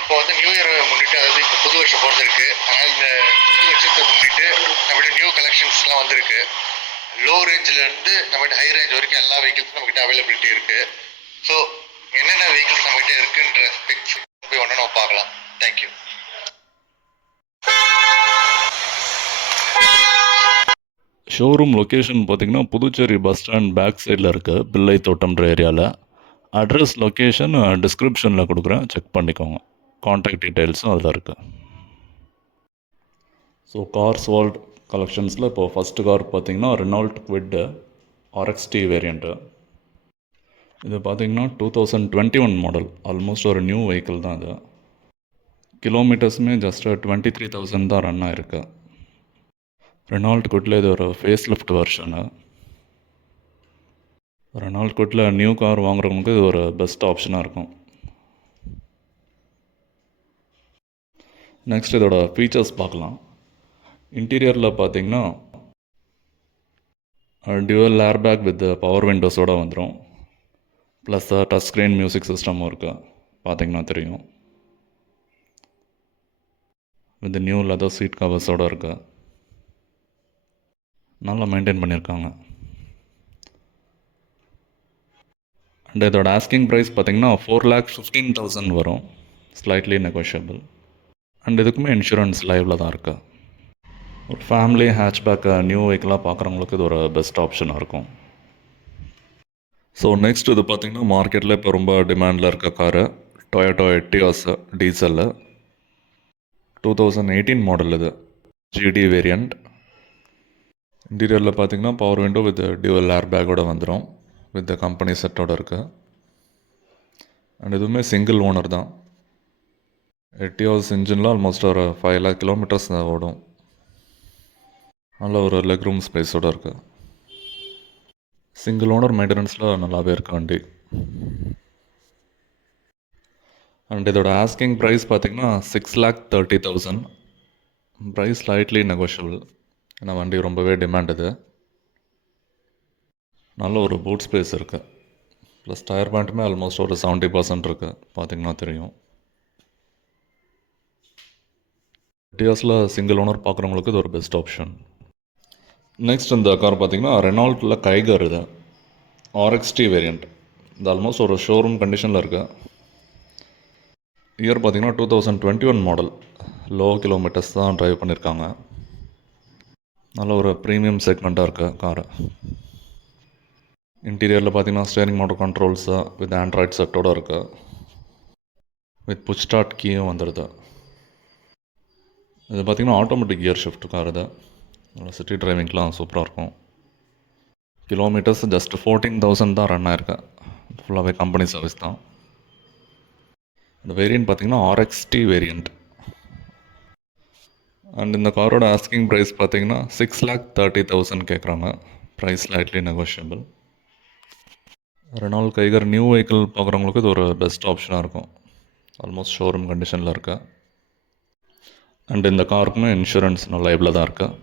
இப்போ வந்து new year முன்னிட்டு, அதாவது இப்போ புது வருஷம் பிறந்திருக்கு. அதனால் இந்த புது வருஷத்தை முன்னிட்டு நம்மகிட்ட நியூ கலெக்ஷன்ஸ்லாம் வந்திருக்கு. லோ ரேஞ்சிலேருந்து நம்மகிட்ட ஹை ரேஞ்ச் வரைக்கும் எல்லா வெஹிக்கிள்ஸும் நம்மகிட்ட அவைலபிலிட்டி இருக்குது. ஸோ என்னென்ன வெஹிக்கிள்ஸ் நம்மகிட்ட இருக்குன்ற ஸ்பெக்ஸ் போய் ஒன்று நம்ம பார்க்கலாம். தேங்க்யூ. ஷோரூம் லொக்கேஷன் பார்த்திங்கன்னா புதுச்சேரி பஸ் ஸ்டாண்ட் பேக் சைடில் இருக்குது, பிள்ளை தோட்டம்ன்ற ஏரியாவில். அட்ரஸ் லொக்கேஷன் டிஸ்கிரிப்ஷனில் கொடுக்குறேன், செக் பண்ணிக்கோங்க. காண்டாக்ட் டீட்டெயில்ஸும் அதில் இருக்குது. ஸோ கார்ஸ் வேர்ல்ட் கலெக்ஷன்ஸில் இப்போது ஃபஸ்ட்டு கார் பார்த்திங்கன்னா ரெனால்ட் குவிட் ஆர்எக்ஸ்டி வேரியண்ட்டு. இது பார்த்திங்கன்னா 2021 மாடல், ஆல்மோஸ்ட் ஒரு நியூ வெஹிக்கிள் தான் இது. கிலோமீட்டர்ஸுமே ஜஸ்ட் 23,000 தான் ரன் ஆகிருக்கு. ரெனால்ட் குவிட்டில் இது ஒரு ஃபேஸ் லிஃப்ட் வெர்ஷனு. ரெனால்ட் குவிட்டில் நியூ கார் வாங்குறவங்களுக்கு இது ஒரு பெஸ்ட் ஆப்ஷனாக இருக்கும். நெக்ஸ்ட் இதோட ஃபீச்சர்ஸ் பார்க்கலாம். இன்டீரியரில் பார்த்தீங்கன்னா டியூவல் ஏர்பேக் வித் பவர் விண்டோஸோடு வந்துடும். ப்ளஸ் டச் ஸ்க்ரீன் மியூசிக் சிஸ்டமும் இருக்குது, பார்த்தீங்கன்னா தெரியும். வித் நியூ லெதர் சீட் கவர்ஸோடு இருக்குது. நல்லா மெயின்டைன் பண்ணியிருக்காங்க. அண்ட் இதோட ஆஸ்கிங் ப்ரைஸ் பார்த்திங்கன்னா 4,15,000 வரும், ஸ்லைட்லி நெகோஷியபிள். அண்ட் இதுக்குமே இன்சூரன்ஸ் லைவில் தான் இருக்குது. ஒரு ஃபேமிலி ஹேட்ச்பேக் நியூ வெஹிக்கிளாக பார்க்குறவங்களுக்கு இது ஒரு பெஸ்ட் ஆப்ஷனாக இருக்கும். ஸோ நெக்ஸ்ட் இது பார்த்திங்கன்னா மார்க்கெட்டில் இப்போ ரொம்ப டிமாண்டில் இருக்க காரு டொயோட்டோ எட்டியாஸ் டீசலில் 2018 மாடல். இது ஜிடி வேரியண்ட். இன்டீரியரில் பார்த்திங்கன்னா power window with dual air பேக்கோடு வந்துடும், வித் கம்பெனி செட்டோடு இருக்குது. அண்ட் இதுவுமே சிங்கிள் ஓனர் தான். எட்டியாஸ் இன்ஜினில் ஆல்மோஸ்ட் ஒரு 5 lakh கிலோமீட்டர்ஸ் ஓடும். நல்ல ஒரு லெக் ரூம் ஸ்பேஸோடு இருக்குது. சிங்கிள் ஓனர் மெயின்டெனன்ஸில் நல்லாவே இருக்கு வண்டி. அண்ட் இதோட ஆஸ்கிங் ப்ரைஸ் பார்த்திங்கன்னா 6,30,000. ப்ரைஸ் ஸ்லைட்லி நெகோஷியபிள், ஏன்னா வண்டி ரொம்பவே டிமாண்ட். இது நல்ல ஒரு பூட் ஸ்பேஸ் இருக்குது. ப்ளஸ் டயர் பேண்ட்டுமே ஆல்மோஸ்ட் ஒரு 70% இருக்குது, பார்த்திங்கன்னா தெரியும். டிஎஸில் சிங்கிள் ஓனர் பார்க்குறவங்களுக்கு இது ஒரு பெஸ்ட் ஆப்ஷன். நெக்ஸ்ட் இந்த கார் பார்த்திங்கன்னா ரெனால்ட்டில் கைகர். இது ஆர்எக்ஸ்டி வேரியண்ட். இது ஆல்மோஸ்ட் ஒரு ஷோரூம் கண்டிஷனில் இருக்குது. இயர் பார்த்திங்கன்னா 2021 மாடல். லோ கிலோமீட்டர்ஸ் தான் ட்ரைவ் பண்ணியிருக்காங்க. நல்ல ஒரு ப்ரீமியம் செக்மெண்ட்டாக இருக்குது காரு. இன்டீரியரில் பார்த்திங்கன்னா steering motor controls with Android செட்டோடு இருக்குது. வித் புஷ் ஸ்டார்ட் கீயும் வந்துடுது. இது பார்த்திங்கன்னா ஆட்டோமேட்டிக் கியர் ஷிஃப்ட் கார். இது சிட்டி டிரைவிங்க்கெலாம் சூப்பராக இருக்கும். கிலோமீட்டர்ஸ் ஜஸ்ட் 14,000 தான் ரன் ஆயிருக்கு. ஃபுல்லாகவே கம்பெனி சர்வீஸ் தான். இந்த வேரியண்ட் பார்த்திங்கன்னா ஆர்எக்ஸ்டி வேரியண்ட். அண்ட் இந்த காரோட ஆஸ்கிங் ப்ரைஸ் பார்த்திங்கன்னா 6,30,000 கேட்குறாங்க. Price slightly negotiable. Renault Kiger new vehicle பார்க்குறவங்களுக்கு இது ஒரு பெஸ்ட் ஆப்ஷனாக இருக்கும். ஆல்மோஸ்ட் ஷோரூம் கண்டிஷனில் இருக்கு. அண்ட் இந்த காருக்குமே இன்சூரன்ஸ் லைவில் தான் இருக்குது.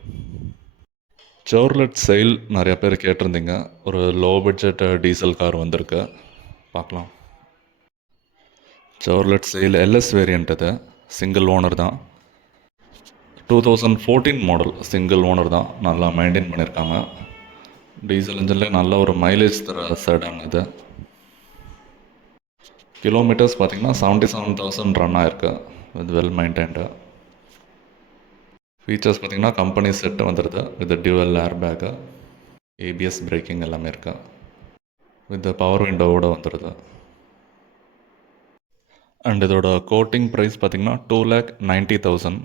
செவர்லெட் செயில் நிறையா பேர் கேட்டிருந்தீங்க. ஒரு லோ பட்ஜெட் டீசல் கார் வந்திருக்கு, பார்க்கலாம். Chevrolet Sail LS variant. இது சிங்கிள் ஓனர் தான். 2014 மாடல், சிங்கிள் ஓனர் தான். நல்லா மெயின்டைன் பண்ணியிருக்காங்க. டீசல் இன்ஜின்லேயே நல்ல ஒரு மைலேஜ் தர செடான் இது. கிலோமீட்டர்ஸ் பார்த்திங்கன்னா 77,000 ரன் ஆயிருக்கு, வித் வெல் மெயின்டைன்டு. ஃபீச்சர்ஸ் பார்த்திங்கன்னா கம்பெனி செட்டு வந்துடுது, with dual air bag, ABS braking எல்லாமே இருக்குது. வித் பவர் விண்டோவோடு வந்துடுது. அண்ட் இதோட கோட்டிங் ப்ரைஸ் பார்த்திங்கன்னா 2,90,000.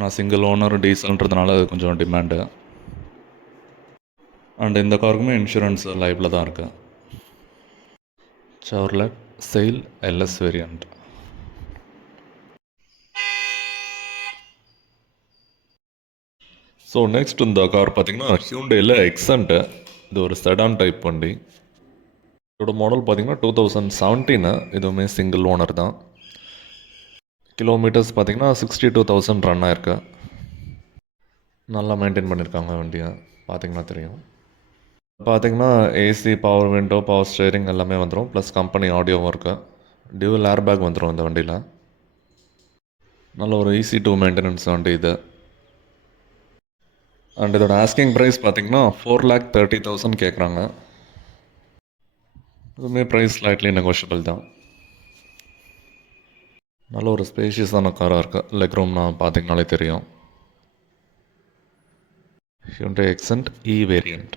நான் சிங்கிள் ஓனர் டீசல்ன்றதுனால அது கொஞ்சம் டிமாண்டு. அண்ட் இந்த காருக்குமே இன்சூரன்ஸ் லைவில் தான் இருக்குது. Chevrolet Sail LS variant. So next இந்த கார் பார்த்திங்கன்னா ஹியூண்டேயில் எக்ஸன்ட்டு. இது ஒரு செடான் டைப் வண்டி. இதோட மாடல் பார்த்திங்கன்னா 2017. இதுவுமே சிங்கிள் ஓனர் தான். கிலோமீட்டர்ஸ் பார்த்திங்கன்னா 62,000 ரன் ஆயிருக்கு. நல்லா மெயின்டைன் பண்ணியிருக்காங்க வண்டியை, பார்த்திங்கன்னா தெரியும். பார்த்திங்கன்னா AC, power window, power steering எல்லாமே வந்துடும். ப்ளஸ் கம்பெனி ஆடியோவும் இருக்குது. டியூவல் ஏர் பேக் வந்துடும் இந்த வண்டியில். நல்ல ஒரு ஈஸி டு மெயின்டெனன்ஸ் வண்டி இது. அண்ட் இதோட ஆஸ்கிங் ப்ரைஸ் பார்த்தீங்கன்னா 4,30,000 கேட்குறாங்க. இதுவுமே ப்ரைஸ் ஸ்லைட்லி நெகோஷியபிள் தான். நல்ல ஒரு ஸ்பேஷியஸான காராக இருக்குது. லெக் ரூம்னா பார்த்தீங்கனாலே தெரியும். Hyundai Accent E variant.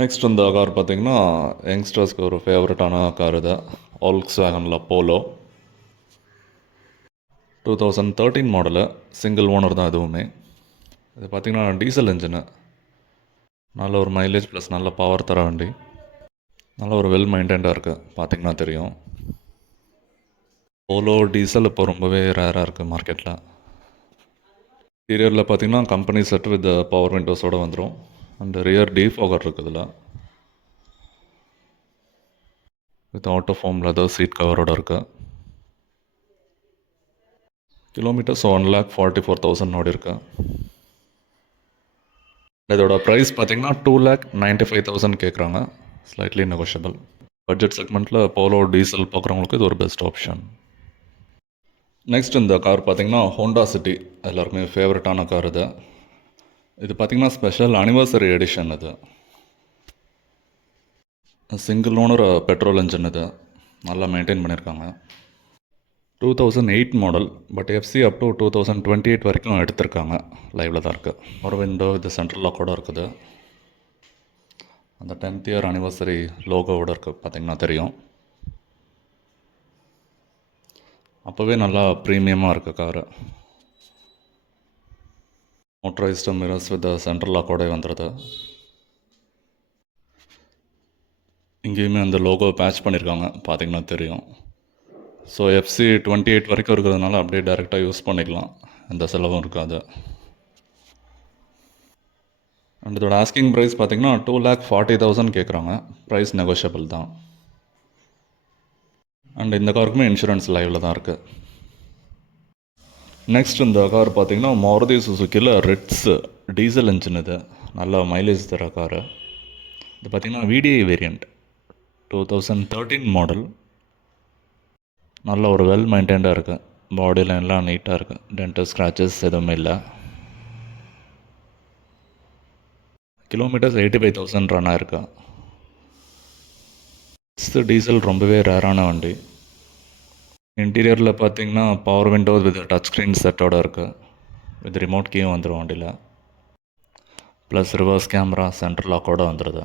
Next இந்த கார் பார்த்தீங்கன்னா யங்ஸ்டர்ஸ்க்கு ஒரு ஃபேவரட்டான கார் இது. Volkswagenல போலோ 2013 மாடலு. சிங்கிள் ஓனர் தான் இதுவுமே. இது பார்த்தீங்கன்னா டீசல் இன்ஜினு. நல்ல ஒரு மைலேஜ் ப்ளஸ் நல்ல பவர் தர வண்டி. நல்ல ஒரு வெல் மெயின்டைன்டாக இருக்குது, பார்த்தீங்கன்னா தெரியும். போலோ டீசல் இப்போ ரொம்பவே ரேராக இருக்குது மார்க்கெட்டில். இன்டீரியரில் பார்த்தீங்கன்னா கம்பெனி செட் வித் பவர் விண்டோஸோடு வந்துடும். அண்ட் ரியர் டீஃபாகர் இருக்குது இதில். With auto foam leather seat கவரோட இருக்கு. கிலோமீட்டர்ஸ் 1,44,000 ஓடி இருக்கு. இதோட ப்ரைஸ் பார்த்தீங்கன்னா 2,95,000 கேட்குறாங்க. Slightly negotiable. பட்ஜெட் செக்மெண்ட்டில் போலோ டீசல் பார்க்குறவங்களுக்கு இது ஒரு பெஸ்ட் ஆப்ஷன். நெக்ஸ்ட் இந்த கார் பார்த்தீங்கன்னா ஹோண்டா சிட்டி, எல்லாருக்குமே ஃபேவரட்டான கார் இது. இது பார்த்தீங்கன்னா ஸ்பெஷல் அனிவர்சரி எடிஷன். இது சிங்கிள் ஓனர் பெட்ரோல் இன்ஜின். இது நல்லா மெயின்டைன் பண்ணியிருக்காங்க. 2008 model, but FC up to 2028 வரைக்கும் எடுத்திருக்காங்க. லைவில் தான் இருக்குது. ஒரு விண்டோ இது சென்ட்ரல் லாக்கோட இருக்குது. அந்த 10th இயர் அனிவர்சரி லோகோவோட இருக்குது, பார்த்தீங்கன்னா தெரியும். அப்போவே நல்லா ப்ரீமியமாக இருக்குது car. Motorised mirrors with central லாக்கோட வந்துடுது. இங்கேயுமே அந்த லோகோ பேட்ச் பண்ணியிருக்காங்க, பார்த்தீங்கன்னா தெரியும். ஸோ எஃப்சி 28 வரைக்கும் இருக்கிறதுனால அப்படியே டைரெக்டாக யூஸ் பண்ணிக்கலாம், எந்த செலவும் இருக்காது. அண்ட் இதோட ஆஸ்கிங் ப்ரைஸ் பார்த்தீங்கன்னா 2,40,000 கேட்குறாங்க. ப்ரைஸ் நெகோஷியபிள் தான். அண்ட் இந்த காருக்குமே இன்சூரன்ஸ் லைவில் தான் இருக்குது. நெக்ஸ்ட் இந்த கார் பார்த்தீங்கன்னா மாருதி சுசுக்கியில் ரெட்ஸ் டீசல் இன்ஜின். இது நல்ல மைலேஜ் தர காரு. இது பார்த்தீங்கன்னா VDI வேரியண்ட், 2013 மாடல். நல்ல ஒரு வெல் மெயின்டைன்டாக இருக்குது. பாடி லைன்லாம் நீட்டாக இருக்குது. டென்ட்டு ஸ்க்ராச்சஸ் எதுவுமே இல்லை. கிலோமீட்டர்ஸ் 85,000 ரன் ஆயிருக்கு. டீசல் ரொம்பவே ரேரான வண்டி. இன்டீரியரில் பார்த்தீங்கன்னா power window with touch screen செட்டோடு இருக்குது. வித் ரிமோட் கீயும் வந்துடும் வண்டியில். ப்ளஸ் ரிவர்ஸ் கேமரா சென்ட்ரல் லாக்கோடு வந்துடுது.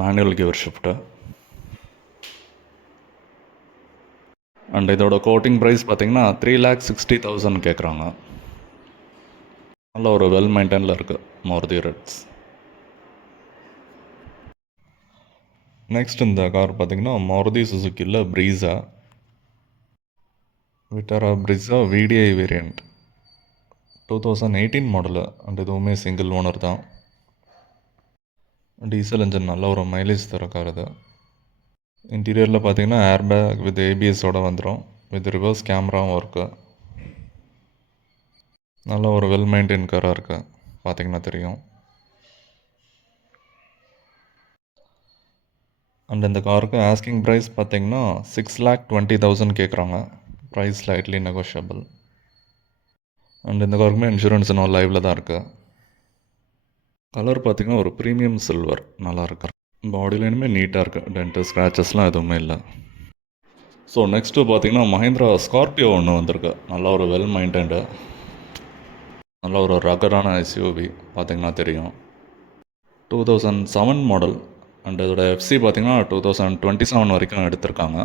Manual gear shift. அண்ட் இதோட கோட்டிங் ப்ரைஸ் பார்த்தீங்கன்னா 3,60,000 கேட்குறாங்க. நல்ல ஒரு வெல் மெயின்டைனில் இருக்குது மாருதி ரெட்ஸ். நெக்ஸ்ட் இந்த கார் பார்த்தீங்கன்னா மாருதி சுசுக்கியில் Brezza, Vitara Brezza VDI variant, 2018 model. And இதுவுமே சிங்கிள் ஓனர் தான். டீசல் இன்ஜின், நல்ல ஒரு மைலேஜ் தர கார் இது. இன்டீரியரில் பார்த்தீங்கன்னா ஏர்பேக் வித் ABSோட வந்துடும். வித் ரிவர்ஸ் கேமராவும் இருக்குது. நல்ல ஒரு வெல் மெயின்டைன் காராக இருக்குது, பார்த்தீங்கன்னா தெரியும். அண்ட் இந்த காருக்கு ஆஸ்கிங் ப்ரைஸ் பார்த்தீங்கன்னா 6,20,000 கேட்குறாங்க. Price slightly negotiable. அண்ட் இந்த காருக்குமே இன்சூரன்ஸ் இன்னும் லைவில் தான் இருக்குது. கலர் பார்த்தீங்கன்னா ஒரு ப்ரீமியம் சில்வர், நல்லா இருக்கு. பாடி லைனுமே நீட்டாக இருக்குது. டென்ட்டு ஸ்க்ராச்சஸ்லாம் எதுவுமே இல்லை. ஸோ நெக்ஸ்ட்டு பார்த்தீங்கன்னா மஹேந்திரா ஸ்கார்பியோ ஒன்று வந்திருக்கு. நல்லா ஒரு வெல் மெயின்டைன்டு, நல்ல ஒரு ரகரான SUV, பார்த்தீங்கன்னா தெரியும். 2007 மாடல். அண்ட் இதோட எஃப்சி பார்த்தீங்கன்னா 2027 வரைக்கும் எடுத்திருக்காங்க.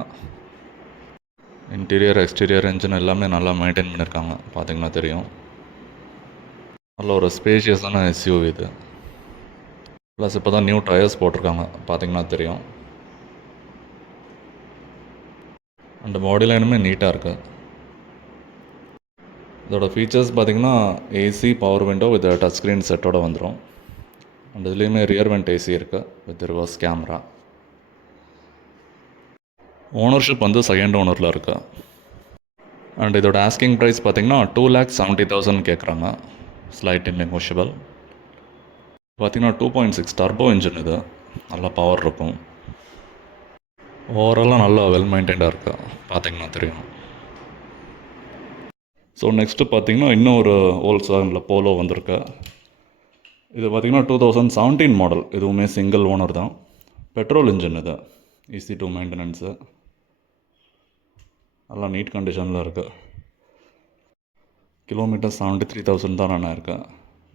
இன்டீரியர் எக்ஸ்டீரியர் இன்ஜின் எல்லாமே நல்லா மெயின்டைன் பண்ணியிருக்காங்க, பார்த்தீங்கன்னா தெரியும். நல்ல ஒரு ஸ்பேஷியஸான SUV இது. ப்ளஸ் இப்போ தான் நியூ டயர்ஸ் போட்டிருக்காங்க, பார்த்தீங்கன்னா தெரியும். அண்ட் பாடி லைனுமே நீட்டாக இருக்குது. இதோட ஃபீச்சர்ஸ் பார்த்தீங்கன்னா AC power window with touch screen செட்டோடு வந்துடும். அண்ட் இதுலேயுமே ரியர் வெண்ட் AC இருக்குது வித் ரிவர்ஸ் கேமரா. ஓனர்ஷிப் வந்து செகண்ட் ஓனரில் இருக்கு. அண்ட் இதோட ஆஸ்கிங் ப்ரைஸ் பார்த்தீங்கன்னா 2,70,000 கேட்குறாங்க. Slight negotiable. பார்த்தீங்கன்னா 2.6 டர்போ இன்ஜின். இது நல்ல பவர் இருக்கும். ஓவராலாக நல்லா வெல் மெயின்டைன்டாக இருக்கா பார்த்தீங்கன்னா தெரியும். ஸோ நெக்ஸ்ட்டு பார்த்தீங்கன்னா இன்னும் ஒரு ஓல்ஸ்வாகனில் போலோ வந்திருக்கு. இது பார்த்தீங்கன்னா 2017 மாடல். இதுவுமே சிங்கிள் ஓனர் தான். பெட்ரோல் இன்ஜின் இது. Easy to maintenance. நல்லா நீட் கண்டிஷனில் இருக்குது. கிலோமீட்டர் 73,000 தான் நான் இருக்கேன்.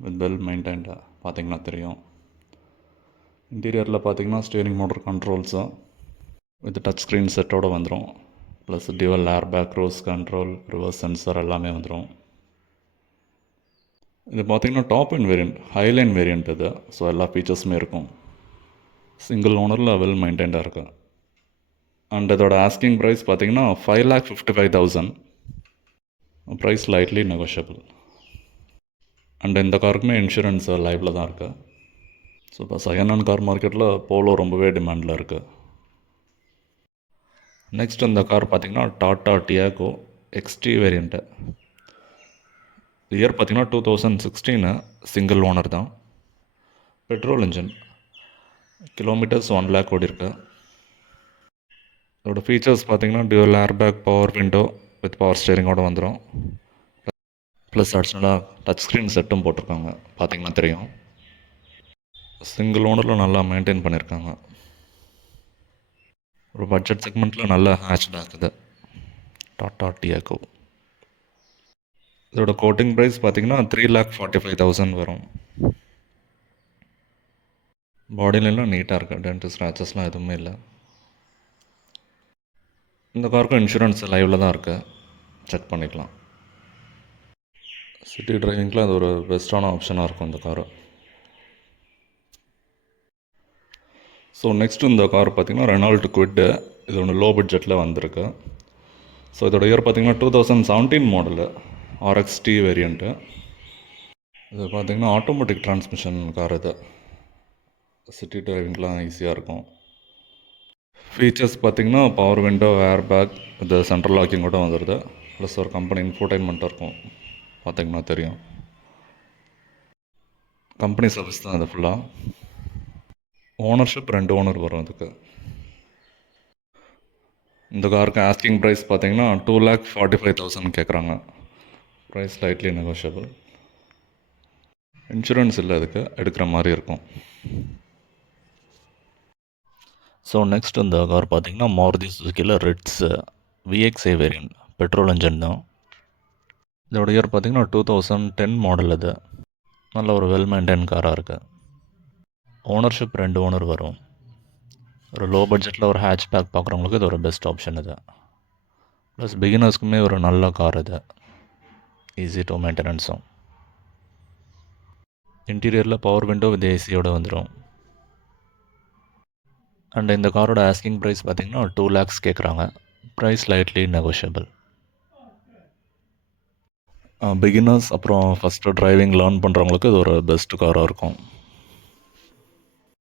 வித் வெல் மெயின்டைன்டாக பார்த்தீங்கன்னா தெரியும். இன்டீரியரில் பார்த்தீங்கன்னா steering motor controls with touch screen செட்டோடு வந்துடும். Plus dual air bag, cruise control, reverse sensor எல்லாமே வந்துடும். இது பார்த்தீங்கன்னா top and variant, highline variant இது. ஸோ எல்லா ஃபீச்சர்ஸுமே இருக்கும். சிங்கிள் ஓனரில் வெல் மெயின்டைன்டாக இருக்குது. அண்ட் இதோட ஆஸ்கிங் ப்ரைஸ் பார்த்தீங்கன்னா 5,55,000. Price lightly negotiable. அண்ட் இந்த காருக்குமே இன்சூரன்ஸ் லைவில் தான் இருக்குது. ஸோ இப்போ செகண்ட் ஹேண்ட் கார் மார்க்கெட்டில் போலோ ரொம்பவே டிமாண்டில் இருக்குது. நெக்ஸ்ட் இந்த கார் பார்த்தீங்கன்னா Tata Tiago XT variant. Year பார்த்தீங்கன்னா 2016, சிங்கிள் ஓனர் தான். Petrol engine. கிலோமீட்டர்ஸ் 1 லேக் ஓடி இருக்கு. இதோட ஃபீச்சர்ஸ் பார்த்தீங்கன்னா dual air bag, power window with power ஸ்டேரிங்கோடு வந்துடும். ப்ளஸ் அடிஷ்னலாக டச் ஸ்க்ரீன் செட்டும் போட்டிருக்காங்க, பார்த்தீங்கன்னா தெரியும். சிங்கிள் ஓனரில் நல்லா மெயின்டைன் பண்ணியிருக்காங்க. ஒரு பட்ஜெட் செக்மெண்ட்டில் நல்ல ஹேட்ச்பேக் இது டாட்டா டியாகோ. இதோட கோட்டிங் ப்ரைஸ் பார்த்தீங்கன்னா 3,45,000 வரும். பாடியிலலாம் நீட்டாக இருக்குது. டென்ட் ஸ்க்ராச்சஸ்லாம் எதுவுமே இல்லை. இந்த காருக்கும் இன்சூரன்ஸ் லைவில் தான் இருக்குது. செக் பண்ணிக்கலாம். சிட்டி டிரைவிங்கில் அது ஒரு பெஸ்ட்டான ஆப்ஷனாக இருக்கும் இந்த காரு. ஸோ நெக்ஸ்ட் இந்த கார் பார்த்திங்கன்னா ரெனால்ட் குவிட்டு. இது ஒன்று லோ பட்ஜெட்டில் வந்திருக்கு. ஸோ இதோட இயர் பார்த்திங்கன்னா 2017 மாடலு, RXT வேரியண்ட்டு. இது பார்த்திங்கன்னா ஆட்டோமேட்டிக் டிரான்ஸ்மிஷன் கார். இது சிட்டி டிரைவிங்லாம் ஈஸியாக இருக்கும். ஃபீச்சர்ஸ் பார்த்திங்கன்னா பவர் விண்டோ, ஏர் பேக், இது சென்ட்ரல் லாக்கிங்கோட வந்துடுது. ப்ளஸ் ஒரு கம்பெனி இன்ஃபோடைன்மெண்ட்டாக இருக்கும், பார்த்திங்கன்னா தெரியும். கம்பெனி சர்வீஸ் தான் அது ஃபுல்லாக. ஓனர்ஷிப் 2 ஓனர் வரும் அதுக்கு. இந்த காருக்கு ஆஸ்கிங் ப்ரைஸ் பார்த்தீங்கன்னா 2,45,000 கேட்குறாங்க. Price lightly negotiable. இன்சூரன்ஸ் இல்லை, அதுக்கு எடுக்கிற மாதிரி இருக்கும். ஸோ நெக்ஸ்ட் இந்த கார் பார்த்தீங்கன்னா மாருதி சுசுக்கியில் Ritz VXI variant, petrol engine தான். இதோட இயர் பார்த்தீங்கன்னா 2010 மாடல். இது நல்ல ஒரு வெல் மெயின்டைன் காராக இருக்குது. ஓனர்ஷிப் 2 ஓனர் வரும். ஒரு லோ பட்ஜெட்டில் ஒரு ஹேட்ச் பேக் பார்க்குறவங்களுக்கு இது ஒரு பெஸ்ட் ஆப்ஷன் இது. ப்ளஸ் பிகினர்ஸ்க்குமே ஒரு நல்ல கார் இது. ஈஸி டு மெயின்டெனன்ஸும். இன்டீரியரில் பவர் விண்டோ வித் ஏசியோடு வந்துடும். அண்ட் இந்த காரோட ஆஸ்கிங் ப்ரைஸ் பார்த்திங்கன்னா 2 lakhs கேட்குறாங்க. Price lightly negotiable. பிகினர்ஸ் அப்புறம் ஃபஸ்ட்டு டிரைவிங் லேர்ன் பண்ணுறவங்களுக்கு இது ஒரு பெஸ்ட்டு காராக இருக்கும்.